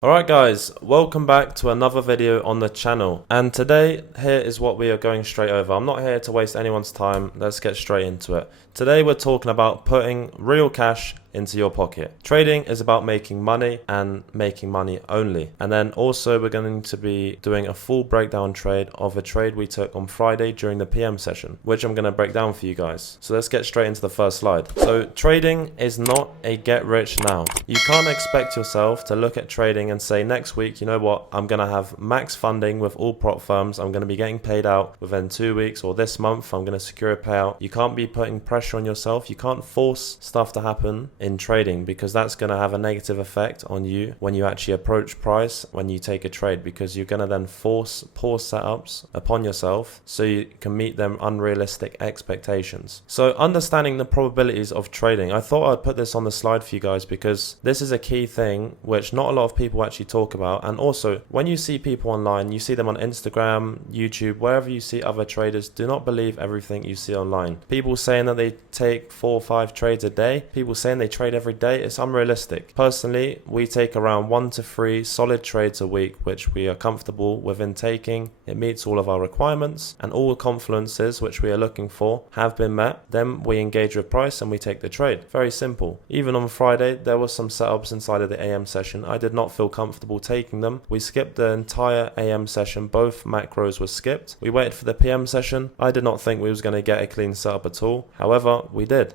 Alright guys, welcome back to another video on the channel, and today here is what we are going straight over. I'm not here to waste anyone's time, let's get straight into it. Today we're talking about putting real cash into your pocket. Trading is about making money and making money only. And then also we're going to be doing a full breakdown trade of a trade we took on Friday during the PM session, which I'm going to break down for you guys. So let's get straight into the first slide. So trading is not a get rich now. You can't expect yourself to look at trading and say next week, you know what, I'm going to have max funding with all prop firms. I'm going to be getting paid out within 2 weeks, or this month I'm going to secure a payout. You can't be putting pressure on yourself. You can't force stuff to happen in trading, because that's going to have a negative effect on you when you actually approach price when you take a trade, because you're going to then force poor setups upon yourself so you can meet them unrealistic expectations. So understanding the probabilities of trading, I thought I'd put this on the slide for you guys because this is a key thing which not a lot of people actually talk about. And also when you see people online, you see them on Instagram, YouTube, wherever you see other traders, do not believe everything you see online. People saying that they take 4 or 5 trades a day, people saying they trade every day, it's unrealistic. Personally, we take around 1 to 3 solid trades a week, which we are comfortable within taking. It meets all of our requirements and all the confluences which we are looking for have been met. Then we engage with price and we take the trade. Very simple. Even on Friday, there was some setups inside of the AM session. I did not feel comfortable taking them. We skipped the entire AM session. Both macros were skipped. We waited for the PM session. I did not think we was going to get a clean setup at all. However, we did.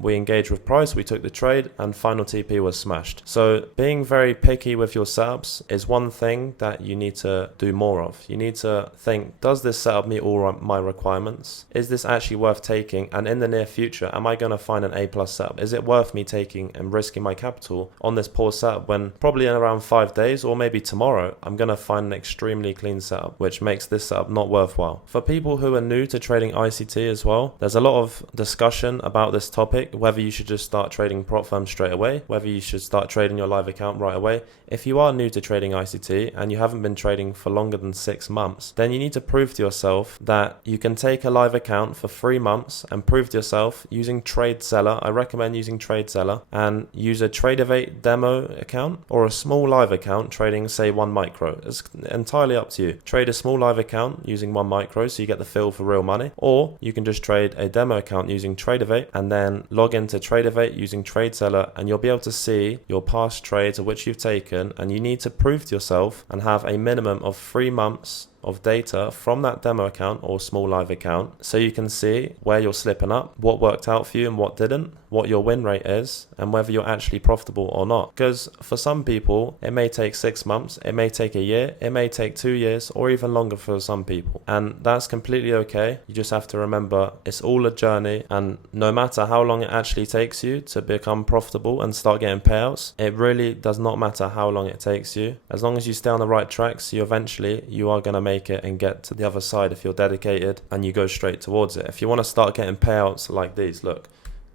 We engaged with price. We took the trade and final TP was smashed. So being very picky with your setups is one thing that you need to do more of. You need to think, does this setup meet all my requirements? Is this actually worth taking? And in the near future, am I going to find an A+ setup? Is it worth me taking and risking my capital on this poor setup when probably in around 5 days or maybe tomorrow, I'm going to find an extremely clean setup, which makes this setup not worthwhile. For people who are new to trading ICT as well, there's a lot of discussion about this topic, whether you should just start trading prop firms straight away, whether you should start trading your live account right away. If you are new to trading ICT and you haven't been trading for longer than 6 months, then you need to prove to yourself that you can take a live account for 3 months and prove to yourself using TradeSeller. I recommend using TradeSeller and use a Tradeovate demo account or a small live account trading say 1 micro. It's entirely up to you. Trade a small live account using 1 micro so you get the feel for real money, or you can just trade a demo account using Tradeovate and then log into Tradeovate using TradeSeller, and you'll be able to see your past trades of which you've taken, and you need to prove to yourself and have a minimum of 3 months of data from that demo account or small live account so you can see where you're slipping up, what worked out for you and what didn't, what your win rate is, and whether you're actually profitable or not. Because for some people it may take 6 months, it may take a year, it may take 2 years, or even longer for some people, and that's completely okay. You just have to remember it's all a journey, and no matter how long it actually takes you to become profitable and start getting payouts, it really does not matter how long it takes you. As long as you stay on the right tracks, you are going to make it and get to the other side if you're dedicated and you go straight towards it. If you want to start getting payouts like these, look,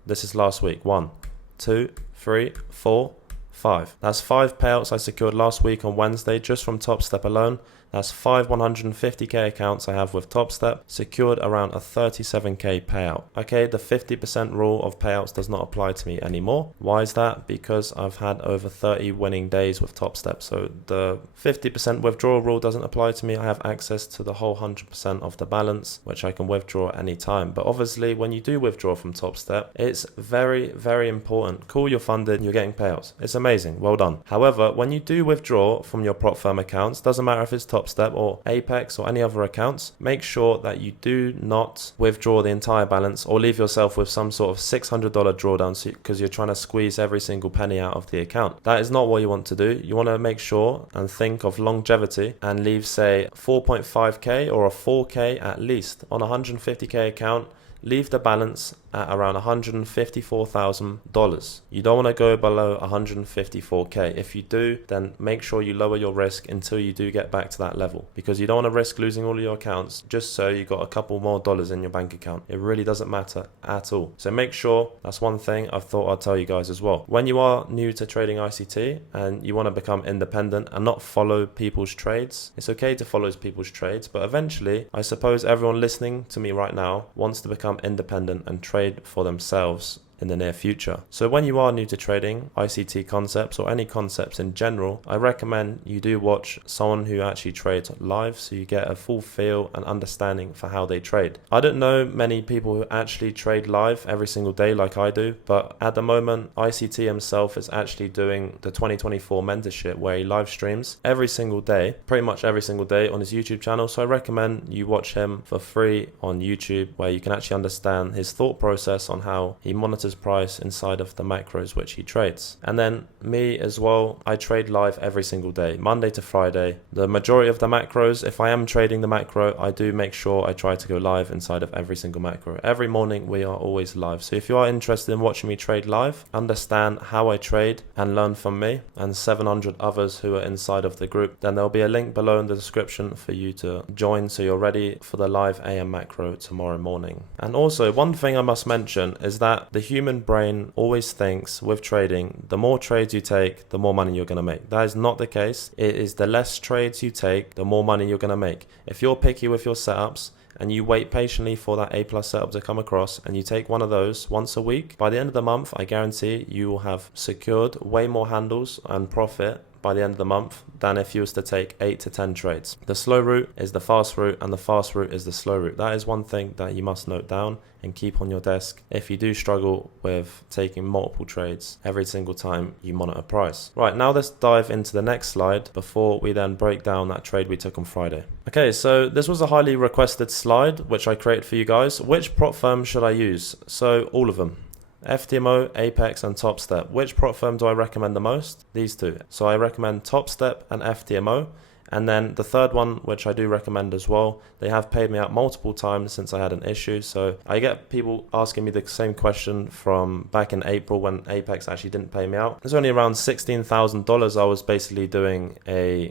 this is last week. 1, 2, 3, 4, 5. That's 5 payouts I secured last week on Wednesday just from Top Step alone. That's 5 150k accounts I have with Top Step, secured around a 37k payout. Okay, the 50% rule of payouts does not apply to me anymore. Why is that? Because I've had over 30 winning days with Top Step. So the 50% withdrawal rule doesn't apply to me. I have access to the whole 100% of the balance, which I can withdraw at any time. But obviously, when you do withdraw from Top Step, it's very, very important. Cool, you're funded, you're getting payouts. It's amazing, well done. However, when you do withdraw from your prop firm accounts, doesn't matter if it's Top Step or Apex or any other accounts, make sure that you do not withdraw the entire balance or leave yourself with some sort of $600 drawdown because you're trying to squeeze every single penny out of the account. That is not what you want to do. You want to make sure and think of longevity and leave say 4.5k or a 4k at least on a 150k account. Leave the balance at around $154,000. You don't want to go below 154k. If you do, then make sure you lower your risk until you do get back to that level, because you don't want to risk losing all of your accounts just so you got a couple more dollars in your bank account. It really doesn't matter at all. So make sure, that's one thing I thought I'd tell you guys as well. When you are new to trading ICT and you want to become independent and not follow people's trades, it's okay to follow people's trades, but eventually I suppose everyone listening to me right now wants to become independent and trade for themselves in the near future. So when you are new to trading, ICT concepts or any concepts in general, I recommend you do watch someone who actually trades live so you get a full feel and understanding for how they trade. I don't know many people who actually trade live every single day like I do, but at the moment ICT himself is actually doing the 2024 mentorship where he live streams every single day, pretty much every single day on his YouTube channel. So I recommend you watch him for free on YouTube, where you can actually understand his thought process on how he monitors price inside of the macros which he trades. And then me as well, I trade live every single day, Monday to Friday. The majority of the macros, if I am trading the macro, I do make sure I try to go live inside of every single macro. Every morning we are always live. So if you are interested in watching me trade live, understand how I trade and learn from me and 700 others who are inside of the group, then there'll be a link below in the description for you to join so you're ready for the live AM macro tomorrow morning. And also, one thing I must mention is that the human brain always thinks with trading, the more trades you take, the more money you're going to make. That is not the case. It is the less trades you take, the more money you're going to make. If you're picky with your setups, and you wait patiently for that A+ setup to come across and you take one of those once a week, by the end of the month, I guarantee you will have secured way more handles and profit by the end of the month than if you was to take 8 to 10 trades. The slow route is the fast route and the fast route is the slow route. That is one thing that you must note down and keep on your desk if you do struggle with taking multiple trades every single time you monitor price. Right, now let's dive into the next slide before we then break down that trade we took on Friday. Okay, so this was a highly requested slide which I created for you guys. Which prop firm should I use? So all of them. FTMO, Apex and Topstep. Which prop firm do I recommend the most? These two. So I recommend Topstep and FTMO. And then the third one, which I do recommend as well, they have paid me out multiple times since I had an issue. So I get people asking me the same question from back in April when Apex actually didn't pay me out. It's only around $16,000. I was basically doing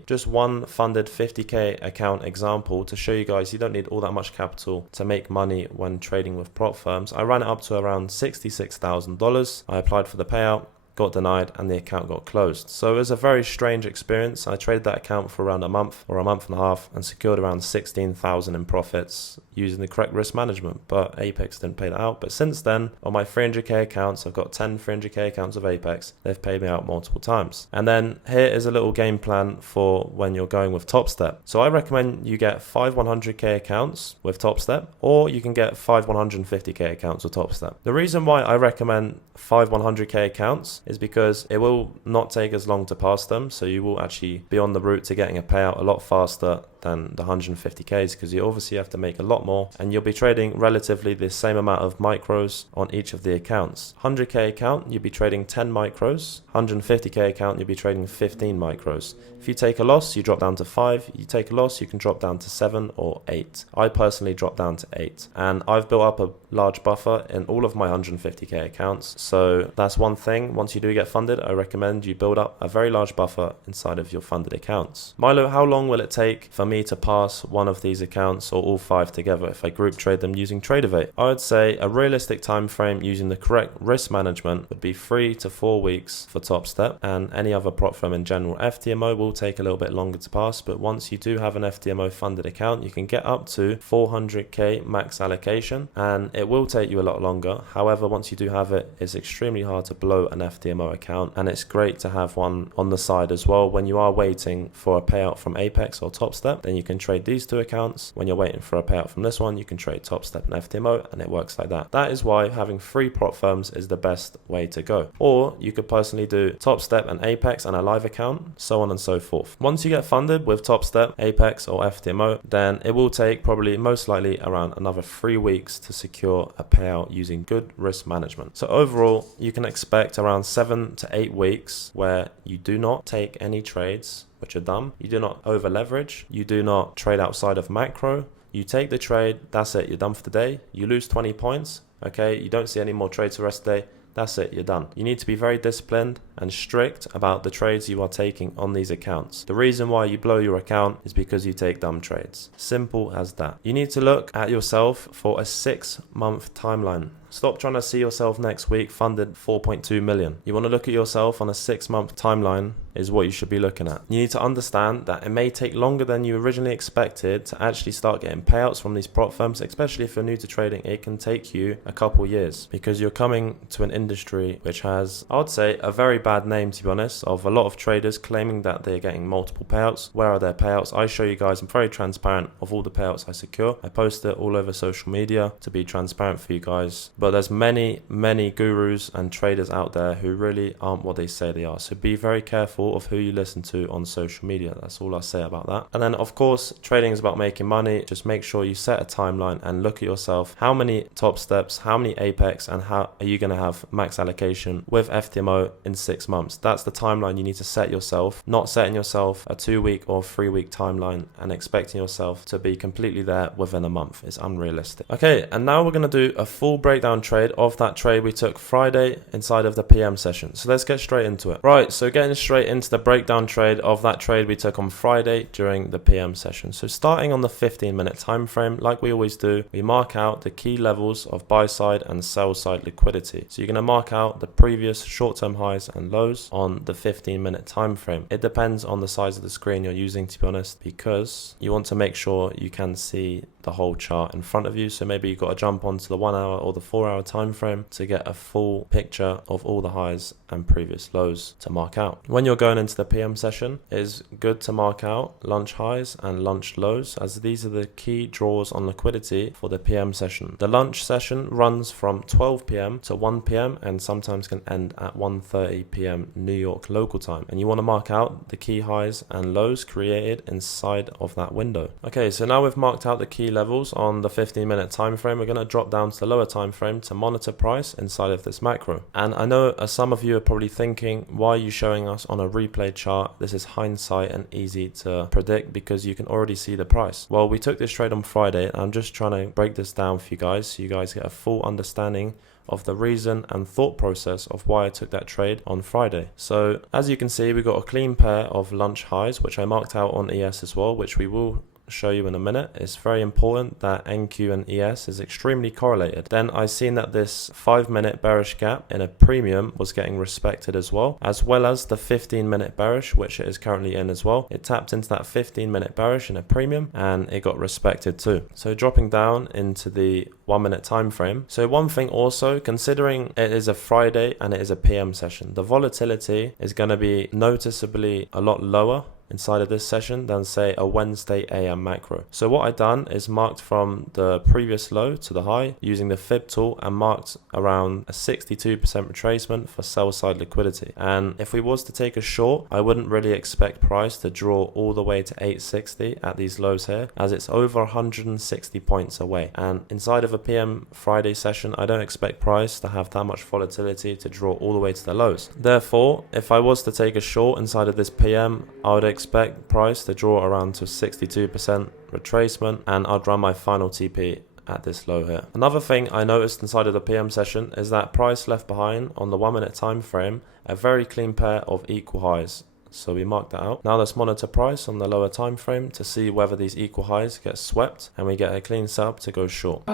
just one funded 50k account example to show you guys you don't need all that much capital to make money when trading with prop firms. I ran it up to around $66,000. I applied for the payout, got denied, and the account got closed. So it was a very strange experience. I traded that account for around a month or a month and a half and secured around 16,000 in profits using the correct risk management, but Apex didn't pay that out. But since then, on my 300k accounts, I've got 10 300k accounts of Apex. They've paid me out multiple times. And then here is a little game plan for when you're going with Topstep. So I recommend you get 5 100k accounts with Topstep, or you can get 5 150k accounts with Topstep. The reason why I recommend 5 100k accounts is because it will not take as long to pass them, so you will actually be on the route to getting a payout a lot faster than the 150Ks, because you obviously have to make a lot more and you'll be trading relatively the same amount of micros on each of the accounts. 100k account, you'll be trading 10 micros. 150k account, you'll be trading 15 micros. If you take a loss, you drop down to 5. You take a loss, you can drop down to 7 or 8. I personally drop down to 8, and I've built up a large buffer in all of my 150k accounts. So that's one thing. Once you do get funded, I recommend you build up a very large buffer inside of your funded accounts. Milo, how long will it take for me to pass one of these accounts or all 5 together if I group trade them using Tradeovate? I would say a realistic time frame using the correct risk management would be 3 to 4 weeks for Topstep, and any other prop firm in general. FTMO will take a little bit longer to pass, but once you do have an FTMO funded account, you can get up to 400k max allocation, and it will take you a lot longer. However, once you do have it, it's extremely hard to blow an FTMO account, and it's great to have one on the side as well. When you are waiting for a payout from Apex or Topstep, then you can trade these two accounts. When you're waiting for a payout from this one, you can trade Topstep and FTMO, and it works like that. That is why having 3 prop firms is the best way to go. Or you could personally do Topstep and Apex and a live account, so on and so forth. Once you get funded with Topstep, Apex or FTMO, then it will take probably most likely around another 3 weeks to secure a payout using good risk management. So overall, you can expect around 7 to 8 weeks where you do not take any trades which are dumb. You do not over leverage. You do not trade outside of macro. You take the trade, that's it, you're done for the day. You lose 20 points, okay? You don't see any more trades the rest of the day. That's it, you're done. You need to be very disciplined and strict about the trades you are taking on these accounts. The reason why you blow your account is because you take dumb trades. Simple as that. You need to look at yourself for a 6-month timeline. Stop trying to see yourself next week funded 4.2 million. You want to look at yourself on a 6-month timeline is what you should be looking at. You need to understand that it may take longer than you originally expected to actually start getting payouts from these prop firms, especially if you're new to trading. It can take you a couple years because you're coming to an industry which has, I would say, a very bad name, to be honest, of a lot of traders claiming that they're getting multiple payouts. Where are their payouts? I show you guys, I'm very transparent of all the payouts I secure. I post it all over social media to be transparent for you guys. But there's many gurus and traders out there who really aren't what they say they are. So be very careful of who you listen to on social media. That's all I say about that. And then of course, trading is about making money. Just make sure you set a timeline and look at yourself. How many top steps, how many apex, and how are you going to have max allocation with FTMO in 6 months? That's the timeline you need to set yourself, not setting yourself a 2-week or 3-week timeline and expecting yourself to be completely there within a month. It's unrealistic. Okay, and now we're going to do a full breakdown trade of that trade we took Friday inside of the PM session. So let's get straight into it. Right, so getting straight into the breakdown trade of that trade we took on Friday during the PM session. So starting on the 15-minute time frame, like we always do, we mark out the key levels of buy side and sell side liquidity. So you're going to mark out the previous short-term highs and lows on the 15-minute time frame. It depends on the size of the screen you're using, to be honest, because you want to make sure you can see the whole chart in front of you. So maybe you've got to jump onto the 1 hour or the 4 hour time frame to get a full picture of all the highs and previous lows to mark out. When you're going into the PM session, it is good to mark out lunch highs and lunch lows, as these are the key draws on liquidity for the PM session. The lunch session runs from 12 PM to 1 PM and sometimes can end at 1:30 PM New York local time. And you want to mark out the key highs and lows created inside of that window. Okay, so now we've marked out the key levels on the 15-minute time frame. We're going to drop down to the lower time frame to monitor price inside of this macro. And I know some of you are probably thinking, why are you showing us on a replay chart? This is hindsight and easy to predict because you can already see the price. Well, we took this trade on Friday and I'm just trying to break this down for you guys so you guys get a full understanding of the reason and thought process of why I took that trade on Friday. So as you can see, we got a clean pair of lunch highs, which I marked out on ES as well, which we will show you in a minute. It's very important that NQ and ES is extremely correlated. Then I seen that this 5-minute bearish gap in a premium was getting respected as well as the 15-minute bearish, which it is currently in as well. It tapped into that 15-minute bearish in a premium and it got respected too. So dropping down into the 1-minute time frame. So one thing also, considering it is a Friday and it is a PM session, the volatility is going to be noticeably a lot lower inside of this session than say a Wednesday AM macro. So what I've done is marked from the previous low to the high using the fib tool and marked around a 62% retracement for sell side liquidity. And if we was to take a short, I wouldn't really expect price to draw all the way to 860 at these lows here, as it's over 160 points away. And inside of a PM Friday session, I don't expect price to have that much volatility to draw all the way to the lows. Therefore, if I was to take a short inside of this PM, I would expect price to draw around to 62% retracement, and I'd run my final TP at this low here. Another thing I noticed inside of the PM session is that price left behind on the 1-minute time frame a very clean pair of equal highs. So we marked that out. Now let's monitor price on the lower time frame to see whether these equal highs get swept and we get a clean setup to go short.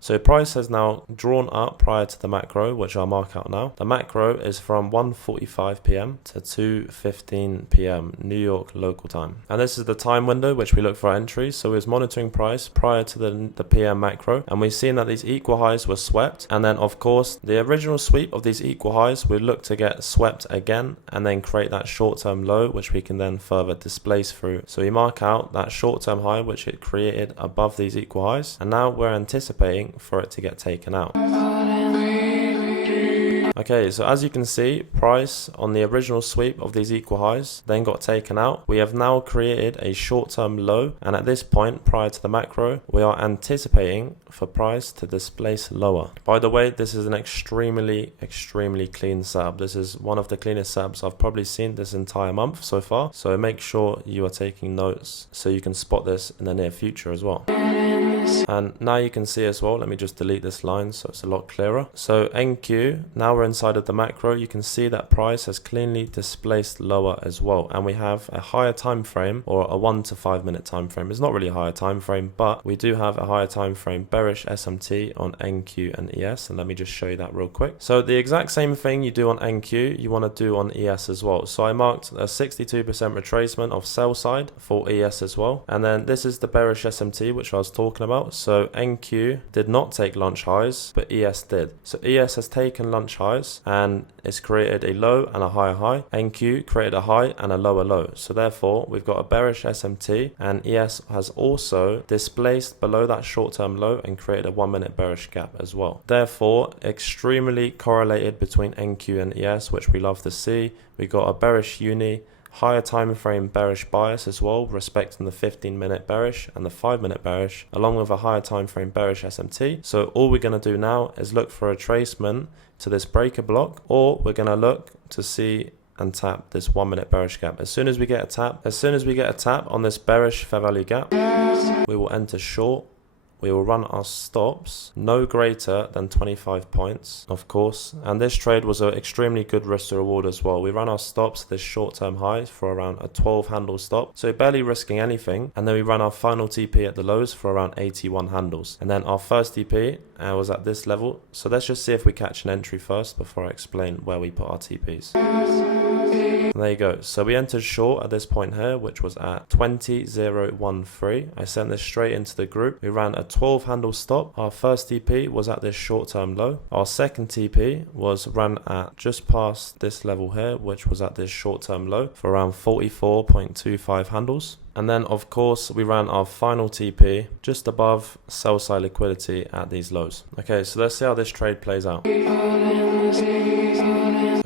So price has now drawn up prior to the macro, which I'll mark out now. The macro is from 1:45 PM to 2:15 PM New York local time. And this is the time window which we look for entries. So we was monitoring price prior to the PM macro, and we've seen that these equal highs were swept. And then of course, the original sweep of these equal highs we look to get swept again and then create that short-term low, which we can then further displace through. So we mark out that short-term high which it created above these equal highs, and now we're anticipating for it to get taken out. Okay, so as you can see, price on the original sweep of these equal highs then got taken out. We have now created a short-term low, and at this point prior to the macro, we are anticipating for price to displace lower. By the way, this is an extremely clean setup. This is one of the cleanest setups I've probably seen this entire month so far. So make sure you are taking notes so you can spot this in the near future as well. And now you can see as well, let me just delete this line so it's a lot clearer. So NQ, now we're inside of the macro, you can see that price has cleanly displaced lower as well, and we have a higher time frame, or a 1 to 5 minute time frame. It's not really a higher time frame, but we do have a higher time frame bearish SMT on NQ and ES, and let me just show you that real quick. So the exact same thing you do on NQ, you want to do on ES as well. So I marked a 62% retracement of sell side for ES as well, and then this is the bearish SMT which I was talking about. So NQ did not take lunch highs, but ES did. So ES has taken lunch highs and it's created a low and a higher high. NQ created a high and a lower low. So therefore we've got a bearish SMT, and ES has also displaced below that short-term low and created a 1 minute bearish gap as well. Therefore, extremely correlated between NQ and ES, which we love to see. We got a bearish uni, higher time frame bearish bias as well, respecting the 15-minute bearish and the 5-minute bearish, along with a higher time frame bearish SMT. So all we're going to do now is look for a retracement to this breaker block, or we're going to look to see and tap this 1 minute bearish gap. As soon as we get a tap on this bearish fair value gap, we will enter short. We will run our stops no greater than 25 points, of course. And this trade was an extremely good risk to reward as well. We run our stops this short-term high for around a 12 handle stop, so barely risking anything. And then we run our final TP at the lows for around 81 handles. And then our first TP was at this level. So let's just see if we catch an entry first before I explain where we put our TPs. And there you go. So we entered short at this point here, which was at 20.013. I sent this straight into the group. We ran a 12 handle stop. Our first TP was at this short-term low. Our second TP was run at just past this level here, which was at this short-term low for around 44.25 handles. And then of course we ran our final TP just above sell side liquidity at these lows. Okay, so let's see how this trade plays out.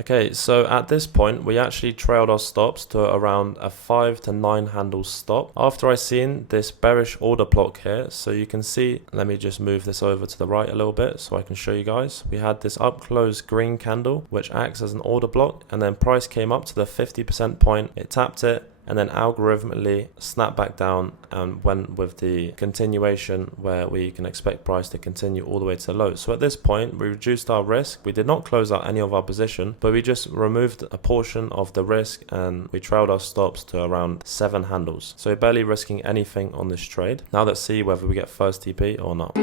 Okay, so at this point we actually trailed our stops to around a 5 to 9 handle stop after I seen this bearish order block here. So you can see, let me just move this over to the right a little bit so I can show you guys. We had this up close green candle which acts as an order block, and then price came up to the 50% point, it tapped it, and then algorithmically snap back down and went with the continuation where we can expect price to continue all the way to the low. So at this point we reduced our risk. We did not close out any of our position, but we just removed a portion of the risk and we trailed our stops to around 7 handles. So barely risking anything on this trade. Now let's see whether we get first TP or not.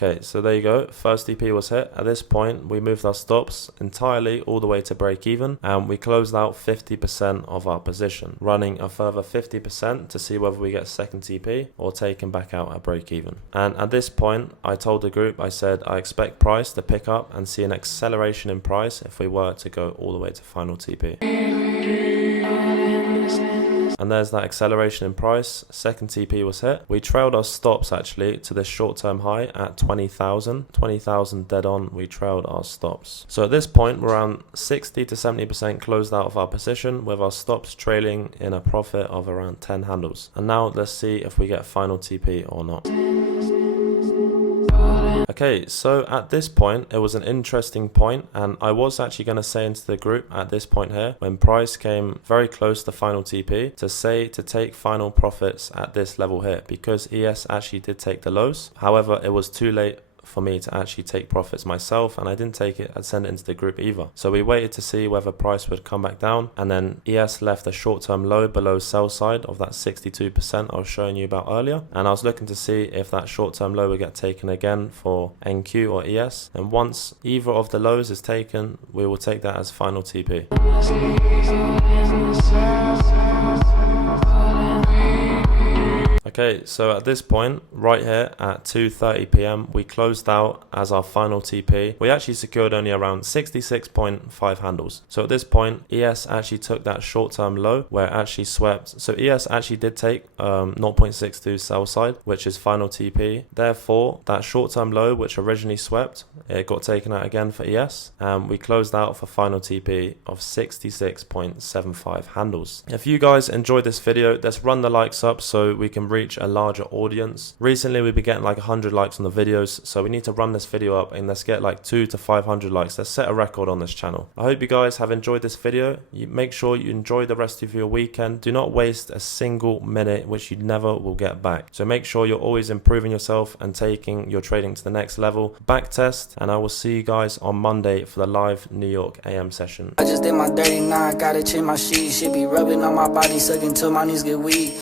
Okay, so there you go. First TP was hit. At this point, we moved our stops entirely all the way to break even, and we closed out 50% of our position, running a further 50% to see whether we get second TP or taken back out at break even. And at this point, I told the group, I said, I expect price to pick up and see an acceleration in price if we were to go all the way to final TP. And there's that acceleration in price. Second TP was hit. We trailed our stops actually to this short-term high at 20,000. 20,000 dead on, we trailed our stops. So at this point, we're around 60 to 70% closed out of our position, with our stops trailing in a profit of around 10 handles. And now let's see if we get final TP or not. Okay, so at this point, it was an interesting point, and I was actually going to say into the group at this point here, when price came very close to final TP, to say to take final profits at this level here, because ES actually did take the lows. However, it was too late for me to actually take profits myself, and I didn't take it and send it into the group either. So we waited to see whether price would come back down, and then ES left a short-term low below sell side of that 62% I was showing you about earlier, and I was looking to see if that short-term low would get taken again for NQ or ES, and once either of the lows is taken, we will take that as final TP. Okay, so at this point, right here at 2:30 PM, we closed out as our final TP. We actually secured only around 66.5 handles. So at this point, ES actually took that short-term low where it actually swept. So ES actually did take 0.62 sell side, which is final TP. Therefore, that short-term low, which originally swept, it got taken out again for ES. And we closed out for final TP of 66.75 handles. If you guys enjoyed this video, let's run the likes up so we can reach a larger audience. Recently we've been getting like 100 likes on the videos, so we need to run this video up and let's get like 200 to 500 likes. Let's set a record on this channel. I hope you guys have enjoyed this video. You make sure you enjoy the rest of your weekend. Do not waste a single minute, which you never will get back. So make sure you're always improving yourself and taking your trading to the next level. Backtest, and I will see you guys on Monday for the live New York AM session. I just did my 39, gotta change my sheet. Shit be rubbing on my body, sucking till my knees get weak.